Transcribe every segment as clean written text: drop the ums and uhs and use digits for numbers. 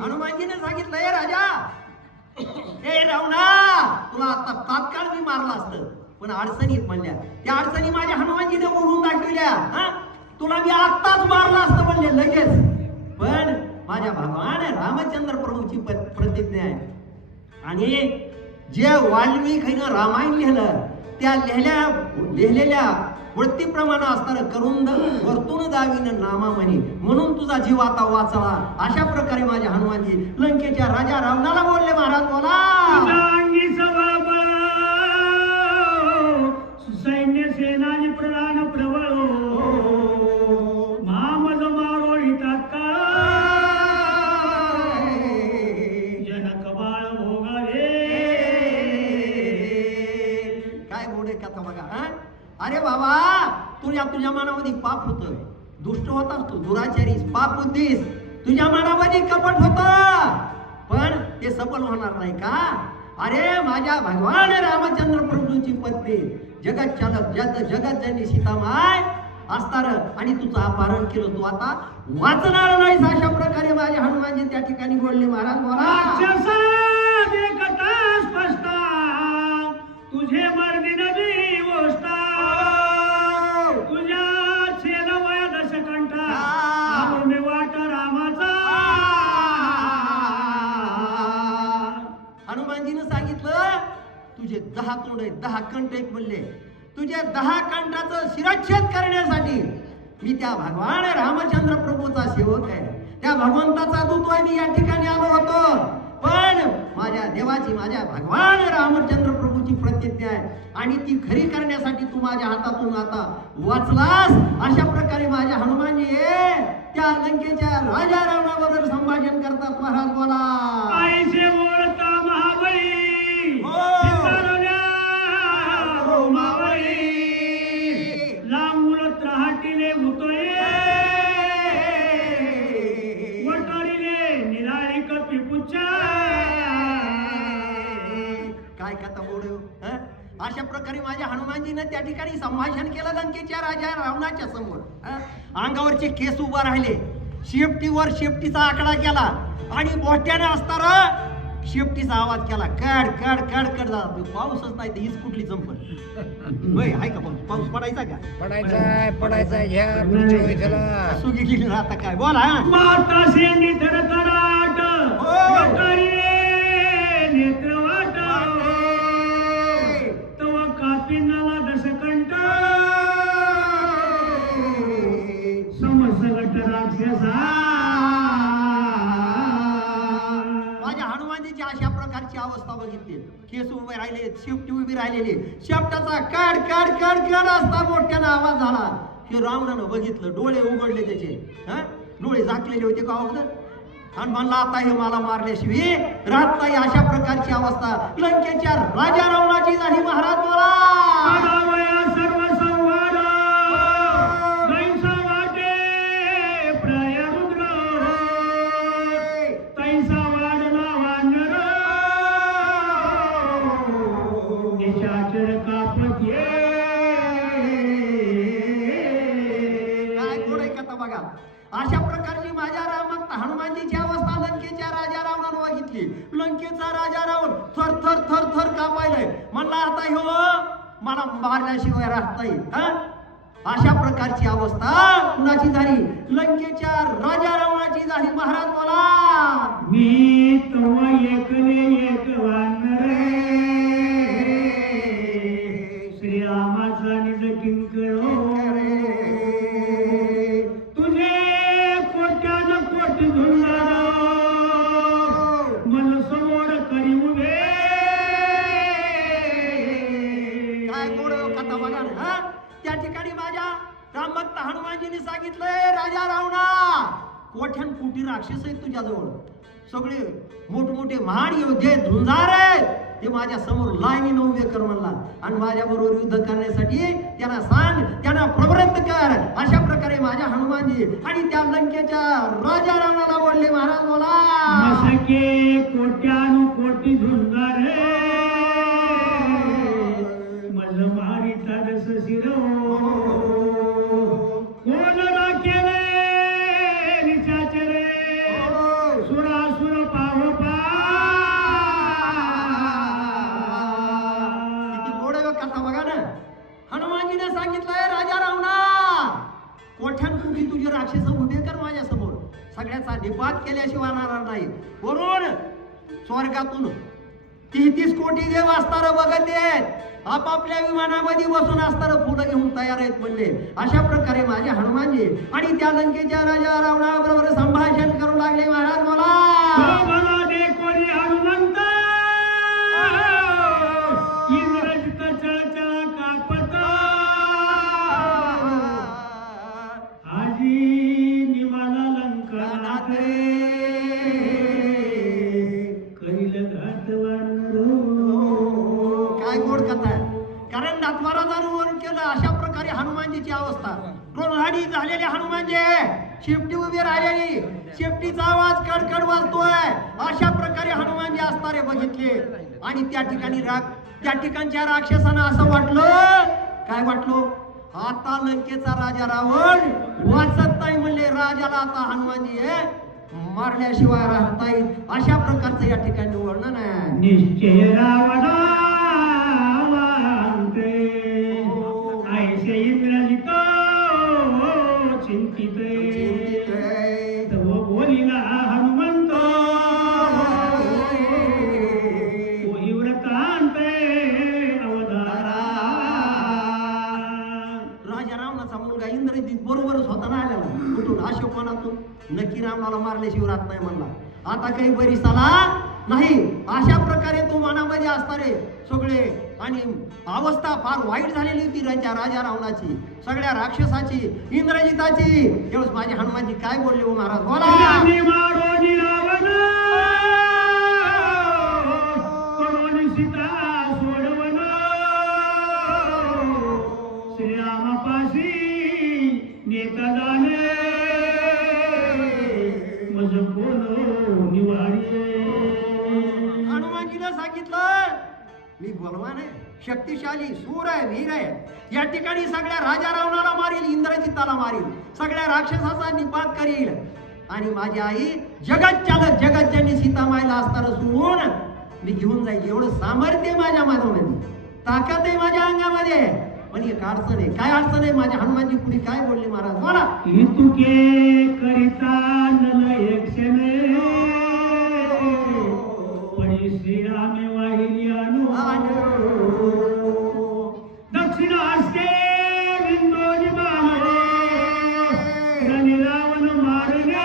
हनुमानजीने सांगितलं हे राजा, हे रावणा, तुला आता तात्काळ मी मारलं असतं, पण अडचणीत म्हणल्या. त्या अडचणी माझ्या हनुमानजीने बोलून दाखवल्या. तुला मी आत्ताच मारलं असतं म्हणले लगेच, पण माझ्या भगवान रामचंद्र प्रभूची प्रतिज्ञा आहे. आणि जे वाल्मिकीनं रामायण लिहिलं त्या लिहिलेल्या वृत्तीप्रमाणे असणारं करून वर्तून दावीन नामा म्हणे, म्हणून तुझा जीव आता वाचला. अशा प्रकारे माझ्या हनुमानजी लंकेच्या राजा रावणाला बोलले. महाराज बोला. सैन्य सेनानी प्रधान प्रबळ महामज मारोळी तात्काळ जनक बाळ भोगावे. काय गोडे कथा बघा. अरे बाबा, तुझ्या मनामध्ये पाप होत, दुष्ट होतास तू, दुराचारीस, पाप बुद्धीस, तुझ्या मनामध्ये कपट होत, पण ते सफल होणार नाही का? अरे माझ्या भगवान रामचंद्र प्रभूंची पत्नी जगत चालक जगत ज्यांनी सीतामाय असणार आणि तुझं अपहरण केलं, तू आता वाचणार नाहीस. अशा प्रकारे माझे हनुमानजी त्या ठिकाणी बोलले. महाराज बोला. तुझे मर्दी नदी गोष्टा तुझ्या छेद वया दशकंठा आवडे वाट रामाचा. हनुमानजीने सांगितलं तुझे 10 तोंड आहेत, 10 कंठ आहेत म्हणले. तुझ्या 10 कंठाचं शिरच्छेद करण्यासाठी मी त्या भगवान रामचंद्र प्रभूचा सेवक आहे, त्या भगवंताचा दूत आहे. मी या ठिकाणी आलो होतो, पण माझ्या देवाची, माझ्या भगवान रामचंद्र प्रभूची प्रतिज्ञा आहे आणि ती खरी करण्यासाठी तू माझ्या हातातून आता वाचलास. अशा प्रकारे माझ्या हनुमानजी त्या लंकेच्या राजा रावणाबरोबर संभाषण करतात. महाराज बोला. आईचे बोलता महाबळी लांबून त्राहाटीने भुतळे वटारीने निराळी कपी पुच्चा. काय कथा बोल. अशा प्रकारे माझ्या हनुमानजीने त्या ठिकाणी संभाषण केलं लंकेच्या राजा रावणाच्या समोर. अंगावरचे केस उभा राहिले, शेपटीवर शेपटीचा आकडा केला आणि मोठ्याने असताना शेपटीचा आवाज केला. कड कड कड कड झाला. पाऊसच नाही तर हीच कुठली जंपल. आहे का पाऊस पडायचा का? पडायचा घ्या सुगी गेली आता काय बोला. माता शेंडी धडधडाट नेत्र वाट तव कापिनाला दशकंठ समसगट राक्षसा. माझ्या हनुमानजीची अशा प्रकारची अवस्था बघितली. केस उभे राहिले, शेपटी उभी राहिलेली, शेपटाचा काड काड काड काड असता मोठ्यानं आवाज झाला. हे रावणानं बघितलं, डोळे उघडले त्याचे. डोळे झाकलेले होते का अगोदर, आणि म्हणला आता हे मला मारल्याशिवाय राहत नाही. अशा प्रकारची अवस्था लंकेच्या राजा रावणाची झाली. महाराज बोला. सर्व संवाद तैसा वाटे प्रय रुद्र तैसा वाढला वानर निशाचर कापये. काय गोड आहे कथा बघा. अशा प्रकारची माझ्या हनुमानजीची अवस्था लंकेच्या राजा रावणानं बघितली. लंकेचा राजा रावण थर थर थर थर कापायलाय. म्हणला आता ह्यो मला मारल्याशिवाय राहत नाही. अशा प्रकारची अवस्था कुणाची झाली? लंकेच्या राजा रावणाची झाली. महाराज बोला. मी तवा एकले एक वानर श्रीरामाचा निज किंकरो तुझे कोट्यान कोटी धुंडार मन समोर करी उभे. काय गोड कथा बघा ना. त्या ठिकाणी माझ्या रामभक्त हनुमानजीने सांगितलंय, राजा रावणा, कोठ्यान कोटी राक्षस आहेत तुझ्याजवळ, सगळे मोठमोठे महान योद्धे झुंजार आहेत, ते माझ्या समोर लाईनीने उभे कर म्हणला. आणि माझ्या बरोबर युद्ध करण्यासाठी त्यांना सांग, त्यांना प्रवृत्त कर. अशा प्रकारे माझ्या हनुमानजी आणि त्या लंकेच्या राजा रावणाला बोलले. महाराज बोला. मसके कोट्यानु कोटी झुंजार मज मारी तारस शिरो कोण राखेले निशाचरे सगळ्याचा निपात केल्याशिवाय राहणार नाही. वरून स्वर्गातून 33 कोटी देव असताना बघत आहेत, आपापल्या विमानामध्ये बसून असताना पुढे घेऊन तयार आहेत म्हणले. अशा प्रकारे माझे हनुमानजी आणि त्या लंकेच्या राजा रावणाबरोबर संभाषण करू लागले. महाराज बोला. मला दे कोणी हनुमंत, इंद्रजित चळचळ कापत, आजी निवाला लंकनाथ, करील घातवान काय गोड कथा आहे. कारण नाथवाराजानं वरून केलं. अशा प्रकारे हनुमानजीची अवस्था. रोडहाडी झालेले हनुमानजी शेपटी उभी राहिलेली, शेपटीचा आवाज कडकड वाजतोय. अशा प्रकारे हनुमानजी असणारे बघितले. आणि त्या ठिकाणी त्या ठिकाणच्या राक्षसांना असं वाटलं, काय वाटलं, आता लंकेचा राजा रावण वाचत नाही म्हणले. राजाला आता हनुमानजी मारल्याशिवाय राहता येईल. अशा प्रकारचं या ठिकाणी वर्णन आहे. निश्चय रावणा ऐसे इंद्रजित चिंतित तव बोलिला हनुमंत, होई व्रतांत अवधारा. राजा रावणाचा मुलगा इंद्रजित बरोबरच होता ना आलेला. कुठून अशोकवनातून. नक्की रावणाला मारल्याशिवाय राहत नाही म्हणला. आता काही बरीसाला नाही. अशा प्रकारे तो मनामध्ये असणारे सगळे आणि अवस्था फार वाईट झालेली होती राजा रावणाची, सगळ्या राक्षसाची, इंद्रजिताची. तेव्हा माझे हनुमानजी काय बोलले हो महाराज बोला. सीता सोडवन श्रीरामापाशी नेता जाणे, मज कोण निवारी. हनुमानजीला सांगितलं मी बलवान आहे, शक्तिशाली, सूर आहे, वीर आहे. या ठिकाणी सगळ्या राजा रावणाला मारील, इंद्रजिताला मारील, सगळ्या राक्षसाचा निपात करील. आणि माझी आई जगत चालक जगतजननी सीतामाईला असताना सोडून मी घेऊन जाईल. एवढं सामर्थ्य माझ्या मनामध्ये, ताकद आहे माझ्या अंगामध्ये. पण एक अडचण आहे. काय अडचण आहे? माझ्या हनुमानजी पुढे काय बोलले महाराज बोला. तुके करिता नल एकशने, पणी श्रीरामे वाहिली अनु. दक्षिण हस्ते बिंदोजी बाणे, रणी रावण मारणे.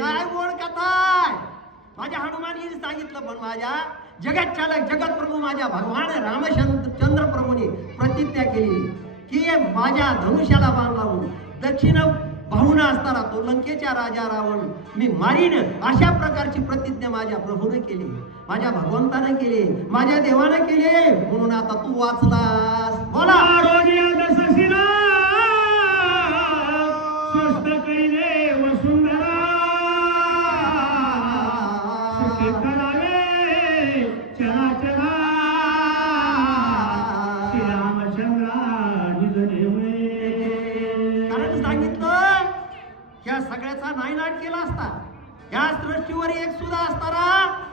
काय गोड कथा आहे. माझ्या हनुमानजीने सांगितलं. पण माझ्या जगत चालक जगत प्रभू माझ्या भगवान रामचंद्र प्रभूने प्रतिज्ञा केली की माझ्या धनुष्याला बाण लावून दक्षिण भाऊन असताना तो लंकेच्या राजा रावण मी मारीन. अशा प्रकारची प्रतिज्ञा माझ्या प्रभूने केली, माझ्या भगवंताने केली, माझ्या देवाने केली. म्हणून आता तू वाचलास बोला. स्वस्त करीले वसुंधरा, सुखी करावे चराचरा. श्रीरामचंद्रा निधने. कारण सांगितलं या सगळ्याचा नायनाट केला असता. या सृष्टीवर एक सुद्धा असताना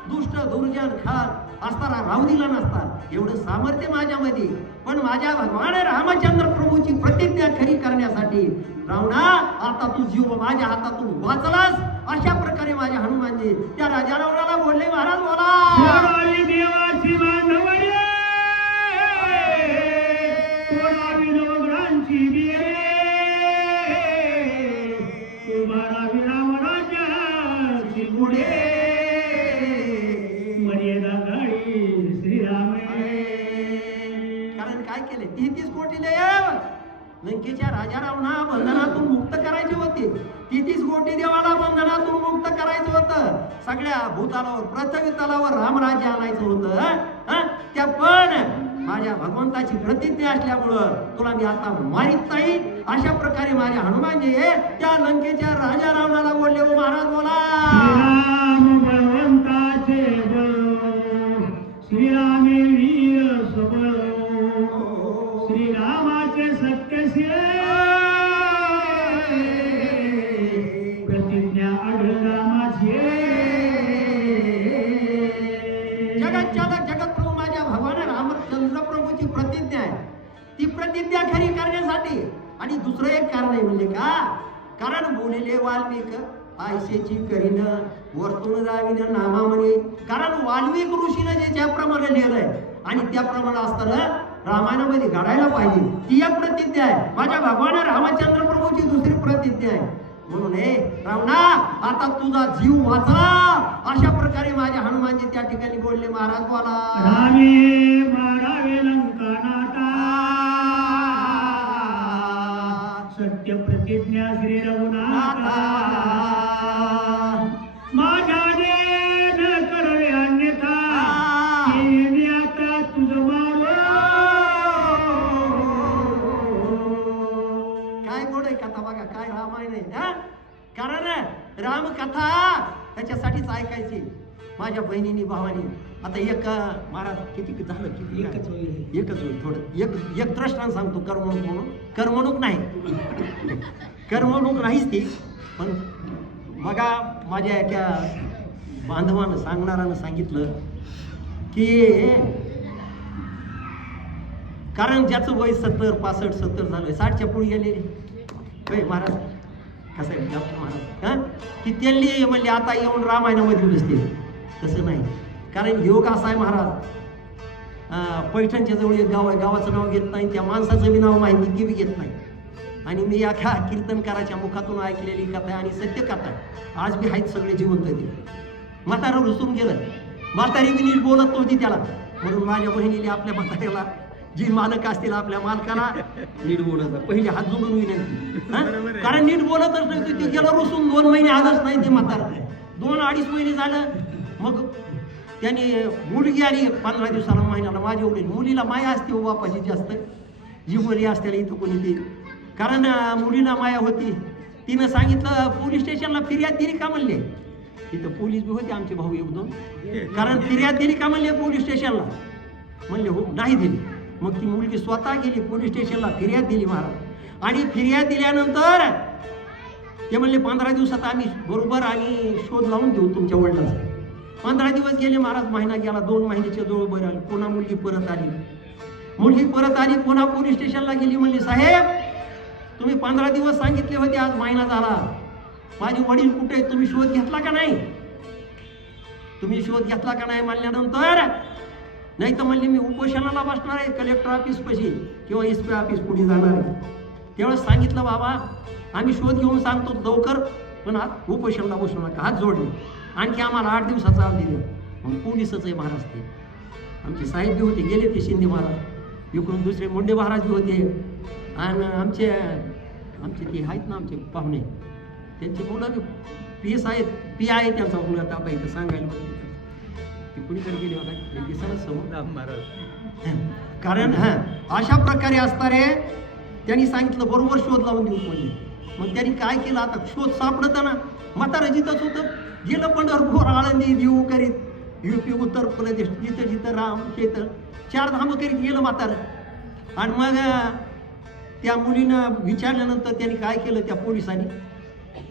दुष्ट दुर्जन खान असताना राहू दिला नसता. एवढं सामर्थ्य माझ्यामध्ये. पण माझ्या भगवान रामचंद्र प्रभूची प्रतिज्ञा खरी करण्यासाठी रावणा आता तू जीव माझ्या हातातून वाचलास. अशा प्रकारे माझ्या हनुमानजी त्या राजा रावणाला बोलले. महाराज बोला. देवाची बांधवडी, कोणावी नवग्रांची बिये, बारावी रावणाच्या चिमुडे, मर्यादा गाडी श्रीरामे. कारण काय केले? 33 कोटी देव लंकेच्या राजा रावणा बंधनातून मुक्त करायचे होते. 33 कोटी देवाला बंधनातून मुक्त करायचं होतं. सगळ्या भूतालावर पृथ्वी तलावर रामराज्य आणायचं होतं. त्या पण माझ्या भगवंताची प्रतिज्ञा असल्यामुळं तुला मी आता मारित नाही. अशा प्रकारे माझ्या हनुमानजी त्या लंकेच्या राजा रावणाला बोलले. हो महाराज बोला. श्रीराम भगवंताचे बळ, श्रीरामे वीर सबळ, श्रीरामाचे सत्यशील, प्रतिज्ञा आढळला माझी. जगत चालक जगत प्रभू माझ्या भगवान रामचंद्र प्रभूची प्रतिज्ञा आहे. ती प्रतिज्ञा खरी करण्यासाठी आणि दुसरं एक कारण आहे म्हणले का? कारण बोलिले वाल्मिक आयशेची करीन वर्तुन जावीन नामा म्हणे. कारण वाल्मिक ऋषीनं जे ज्याप्रमाणे लिहिलंय आणि त्याप्रमाणे असताना रामायणामध्ये घडायला पाहिजे ती एक प्रतिज्ञा आहे. माझ्या भगवान रामचंद्र प्रभूची दुसरी प्रतिज्ञा आहे. म्हणून हे रावणा आता तुझा जीव वाचला अशा प्रकारे माझ्या हनुमानजी त्या ठिकाणी बोलले. महाराज बोला. रामे मारावे लंका नाटा सत्य प्रतिज्ञा श्री रघुनाथा माझ्याने न करावे अन्यथा मी आता तुझं मारो. काय गोड आहे कथा बघा, काय रामायण आहे हा? कारण रामकथा त्याच्यासाठीच ऐकायची माझ्या बहिणीनी भावानी. आता एक महाराज किती झालं, किती एकच होईल थोडं एक दृष्टांत सांगतो. कर्मणूक म्हणून कर्मणूक नाही, कर्मणूक नाहीच ती, पण बघा माझ्या एका बांधवानं सांगणारानं सांगितलं की कारण ज्याचं वय 70, 65, 70 झालंय, 60च्या पुढे गेलेली होय महाराज. कसं आहे महाराज हा की त्यांनी म्हणले आता येऊन रामायणामध्ये बसते. तसं नाही, कारण योग असा आहे महाराज. पैठणच्या जवळ एक गाव आहे, गावाचं नाव घेत नाही, त्या माणसाचं बी नाव माहिती ती बी घेत नाही. आणि मी एका कीर्तनकाराच्या मुखातून ऐकलेली कथा आहे आणि सत्य कथा आहे. आज बी आहेत सगळे जिवंत ते. म्हातारं रुसून गेलं, म्हातारी बी नीट बोलत नव्हती त्याला. म्हणून माझ्या बहिणीने आपल्या म्हाताऱ्याला, जी मालक असतील आपल्या मालकाला, नीट बोलत पहिले हात जोडून विनंती. कारण नीट बोलतच नाही ते गेलं रुसून. 2 महिने आलंच नाही ते म्हातारं. 2-2.5 महिने झालं. मग त्याने मुलगी आली 15 दिवसाला, महिन्याला. माझी एवढी मुलीला माया असते हो बापाची जास्त, जी मुली असते इथं कोणी ती. कारण मुलीला माया होती. तिनं सांगितलं पोलीस स्टेशनला फिर्याद दिली का म्हणले. तिथं पोलीस बी होते आमचे भाऊ 1-2. कारण फिर्याद दिली का म्हणले पोलीस स्टेशनला. म्हणले हो, नाही दिली. मग ती मुलगी स्वतः गेली पोलीस स्टेशनला, फिर्याद दिली महाराज. आणि फिर्याद दिल्यानंतर ते म्हणले 15 दिवसात आम्ही बरोबर आणि शोध लावून देऊ तुमच्या वडिलांचा. 15 दिवस गेले महाराज, महिना गेला, 2 महिन्याच्या जवळ बरं आली. पुन्हा मुलगी परत आली. पुन्हा पोलीस स्टेशनला गेली. म्हणली साहेब तुम्ही 15 दिवस सांगितले होते, आज महिना झाला. माझे वडील कुठे आहेत, तुम्ही शोध घेतला का नाही? म्हणल्यानंतर नाही तर म्हणले मी उपोषणाला बसणार आहे कलेक्टर ऑफिस पाशी किंवा SP ऑफिस पुढे जाणार आहे. त्यावेळेस सांगितलं बाबा आम्ही शोध घेऊन सांगतो लवकर, पण आज उपोषणाला बसू नका. हात जोडले. आणखी आम्हाला 8 दिवसाचा आव दिलं. मग पोलिसच आहे महाराज ते. आमचे साहेब बी होते, गेले ते शिंदे महाराज. इकडून दुसरे मुंडे महाराज बी होते. आणि आमचे ते आहेत ना आमचे पाहुणे, त्यांचे मुलं बी PS आहेत, PI आहे त्यांचा मुलं. आता इथं सांगायला ते कुणीकडे गेले होता दिसणच समोर महाराज. कारण अशा प्रकारे असणारे त्यांनी सांगितलं बरोबर शोध लावून देऊ म्हणजे. मग त्यांनी काय केलं, आता शोध सापडताना म्हातारं जिथंच होतं. गेलं पंढरपूर, आळंदी, देऊ करीत, UP उत्तर प्रदेश, जिथं राम तिथं 4 धामं करीत गेलं म्हातारं. आणि मग त्या मुलीनं विचारल्यानंतर त्यांनी काय केलं, त्या पोलिसांनी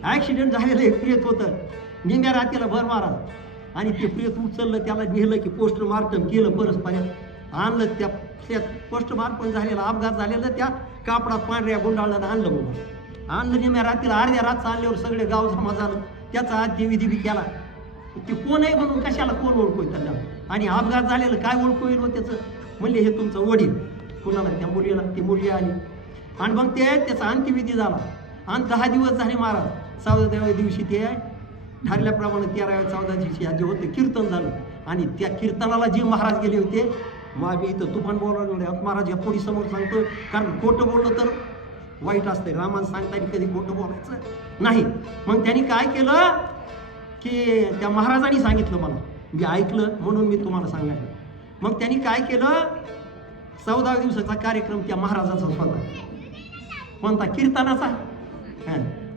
ॲक्सिडेंट झालेलं एक प्रेत होतं निम्या रात्रीला भर महाराज. आणि ते प्रेत उचललं, त्याला नेलं की पोस्टमार्टम केलं. परस्पऱ्यात आणलं, त्या पोस्टमार्टम झालेला अपघात झालेला त्या कापडात पांढऱ्या गुंडाळलं आणलं. मग आणलं निम्या रात्रीला, अर्ध्या रात आणल्यावर सगळे गाव जमा झालं. त्याचा आद्यविधी बी केला. ते कोण आहे म्हणून कशाला कोण ओळखू त्याला. आणि अपघात झालेलं काय ओळखू येईल त्याचं. म्हणले हे तुमचं वडील. कोणाला, त्या मुलीला. ती मुलगी आली आणि मग त्याचा अंत्यविधी झाला. आणि 10 दिवस झाले महाराज. 14व्या दिवशी ते ठरल्याप्रमाणे 13व्या 14 दिवशी जे होते कीर्तन झालं. आणि त्या कीर्तनाला जे महाराज गेले होते, मग मी इथं तुफान बोलावलं महाराज या पोलीस समोर सांगतो. कारण खोटं बोललं तर वाईट असतंय. रामानं सांगताना कधी खोटं बोलायचं नाही. मग त्यांनी काय केलं की त्या महाराजांनी सांगितलं मला, मी ऐकलं म्हणून मी तुम्हाला सांगायचं. मग त्यांनी काय केलं, 14व्या दिवसाचा कार्यक्रम त्या महाराजाचा स्वतः कोणता कीर्तनाचा.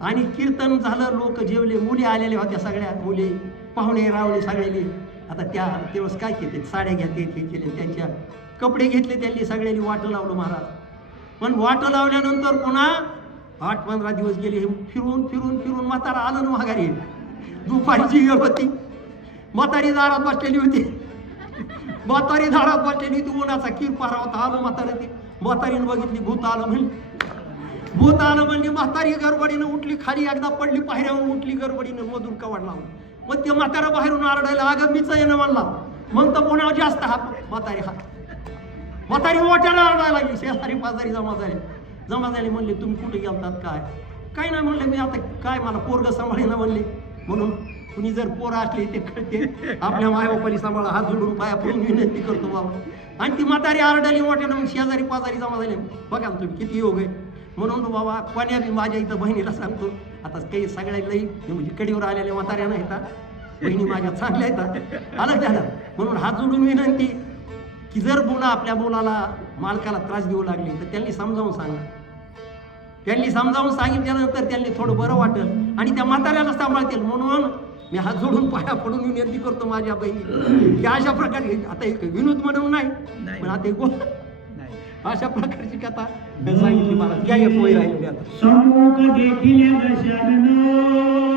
आणि कीर्तन झालं, लोक जेवले, मुली आलेल्या होत्या, सगळ्या मुली पाहुणे रावळे सगळ्यांनी. आता त्या दिवस काय केले, साड्या घेतले, हे केले, त्यांच्या कपडे घेतले, त्यांनी सगळ्यांनी वाटं लावलं महाराज. पण वाटं लावल्यानंतर पुन्हा 8-15 दिवस गेले. हे फिरून फिरून फिरून म्हातारा आलं ना माघारी. दुपारची वेळ होती, म्हातारी दारात बसलेली होती. उन्हाचा किरपारा होता. आलो म्हातारा, ती म्हातारीनं बघितली, भूत आलं म्हणून भूत आलं म्हणजे म्हातारी गडबडीनं उठली खाली, एकदा पडली पायऱ्यावर, उठली गडबडीनं मधून कवाड लावून. मग ते म्हातारा बाहेरून आरडायला, अगं मीच येणं म्हणला. मग तर पुन्हा जास्त म्हातारी मोठ्याला आरडायला लागली. शेजारी पाजारी जमा झाले म्हणले तुम्ही कुठे गेलतात काय नाही म्हणले मी आता काय मला पोरग सांभाळेना म्हणले. म्हणून कुणी जर पोरं असले ते कळते आपल्या मायबापाली सांभाळा, हात जोडून पाया पडून विनंती करतो बाबा. आणि ती म्हातारी आरडाली मोठ्यानं, मग शेजारी पाजारी जमा झाले. बघा ना तुम्ही किती योग आहे. म्हणून बाबा कोण्या बी माझ्या इथं बहिणीला सांगतो, आता काही सगळ्या लई म्हणजे कडीवर आलेल्या म्हाताऱ्या नाही येतात, बहिणी माझ्या चांगल्या येतात, अलग झालं. म्हणून हात जोडून विनंती की जर मुलं आपल्या मुलाला मालकाला त्रास देऊ लागले तर त्यांनी समजावून सांगा. त्यांनी समजावून सांगितल्यानंतर त्यांनी थोडं बरं वाटेल आणि त्या म्हाताऱ्याला सांभाळतील. म्हणून मी हात जोडून पाया पडून विनंती करतो माझ्या बहिणी की अशा प्रकारे, आता एक विनोद म्हणून नाही पण आता एक अशा प्रकारची कथा सांगितली मला. त्या एक वय राहिली आता. सम्मुख देखील दशानन